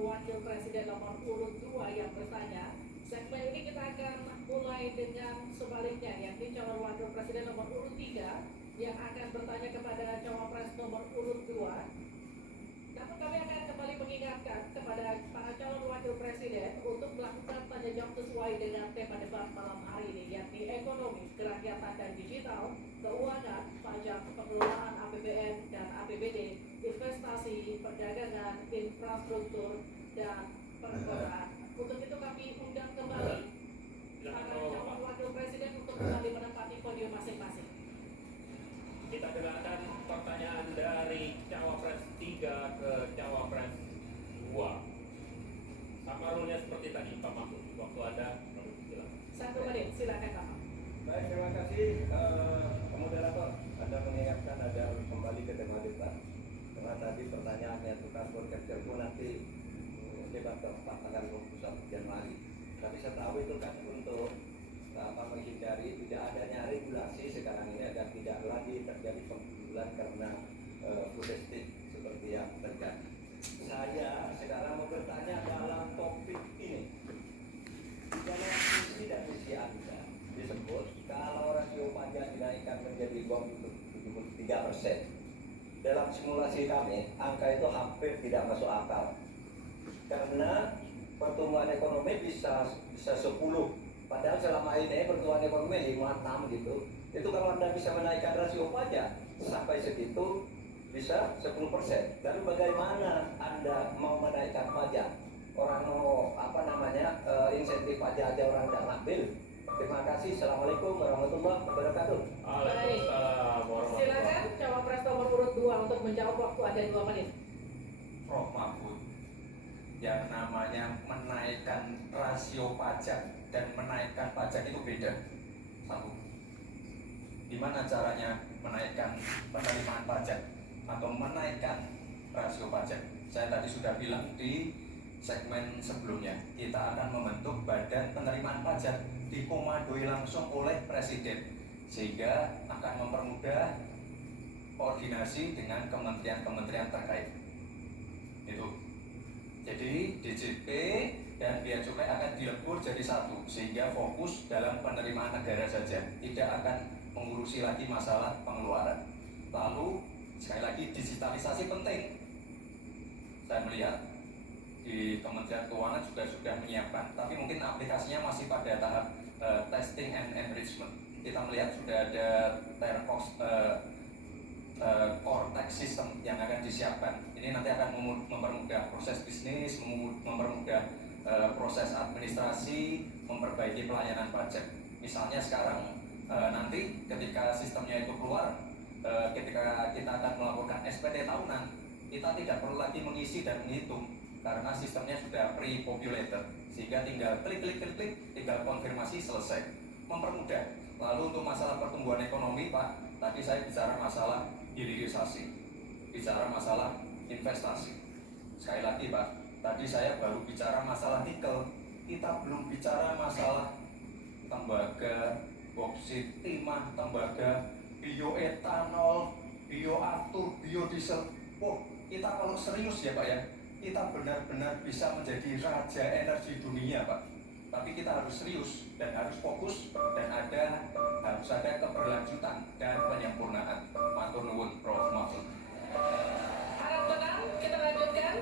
wakil presiden nomor urut 2 yang bertanya. Segmen ini kita akan mulai dengan sebaliknya, yakni calon wakil presiden nomor urut 3 yang akan bertanya kepada cawapres nomor urut 2. Namun kami akan kembali mengingatkan kepada para calon wakil presiden untuk melakukan tanya jawab sesuai dengan tema debat malam hari ini, yakni ekonomi, kerakyatan dan digital, keuangan, pajak, pengelolaan APBN dan APBD, investasi, perdagangan, infrastruktur, dan perkotaan. Untuk itu kami undang kembali para calon wakil presiden untuk kembali menempati podium masing-masing. Kita dengarkan pertanyaan dari Cawapres 3 ke Cawapres 2. Sama rulenya seperti tadi, Pak Mahfud. Waktu ada, silakan. 1 menit, silakan Pak. Baik, terima kasih moderator. Anda mengingatkan agar kembali ke tema debat. Karena tadi pertanyaannya tukar capture pun nanti debat keempat tanggal 21 Januari. Tapi saya tahu itu kan untuk menghindari tidak adanya regulasi sekarang ini agar tidak lagi terjadi penggundulan karena protesting seperti yang terjadi. Saya sekarang mau bertanya dalam topik ini. Di dalam visi dan misi Anda disebut kalau rasio pajak dinaikkan menjadi 73%. Dalam simulasi kami, angka itu hampir tidak masuk akal. Karena pertumbuhan ekonomi bisa 10. Padahal selama ini pertumbuhan ekonomi 5-6 gitu. Itu kalau Anda bisa menaikkan rasio pajak sampai segitu bisa 10%. Lalu bagaimana Anda mau menaikkan pajak? Orang mau insentif pajak aja orang tidak ngambil. Terima kasih. Assalamualaikum warahmatullahi wabarakatuh. Waalaikumsalam warahmatullahi Silakan wabarakatuh. cawapres nomor urut 2 untuk menjawab, waktu ada 2 menit. Prof Mahfud, yang namanya menaikkan rasio pajak dan menaikkan pajak itu beda. Satu, gimana caranya menaikkan penerimaan pajak atau menaikkan rasio pajak? Saya tadi sudah bilang di segmen sebelumnya, kita akan membentuk badan penerimaan pajak dikomandoi langsung oleh Presiden, sehingga akan mempermudah koordinasi dengan kementerian-kementerian terkait. Itu. Jadi DJP dan Bea Cukai akan dilebur jadi satu, sehingga fokus dalam penerimaan negara saja, tidak akan mengurusi lagi masalah pengeluaran. Lalu sekali lagi digitalisasi penting. Saya melihat di Kementerian Keuangan juga sudah menyiapkan, tapi mungkin aplikasinya masih pada tahap testing and enrichment. Kita melihat sudah ada core tax system yang akan disiapkan. Ini nanti akan mempermudah proses bisnis, mempermudah proses administrasi, memperbaiki pelayanan pajak. Misalnya sekarang nanti ketika sistemnya itu keluar, ketika kita akan melakukan SPT tahunan, kita tidak perlu lagi mengisi dan menghitung karena sistemnya sudah pre-populated, sehingga tinggal klik, tinggal konfirmasi, selesai, mempermudah. Lalu untuk masalah pertumbuhan ekonomi, Pak, tadi saya bicara masalah hilirisasi, bicara masalah investasi. Sekali lagi, Pak, tadi saya baru bicara masalah nikel, kita belum bicara masalah tembaga, boksit, timah, tembaga, bioetanol, bioaftur, biodiesel. Kita kalau serius ya Pak ya, kita benar-benar bisa menjadi raja energi dunia Pak. Tapi kita harus serius dan harus fokus dan harus ada keberlanjutan dan penyempurnaan. Matur nuwun Prof Mahfud. Harap tenang, kita lanjutkan.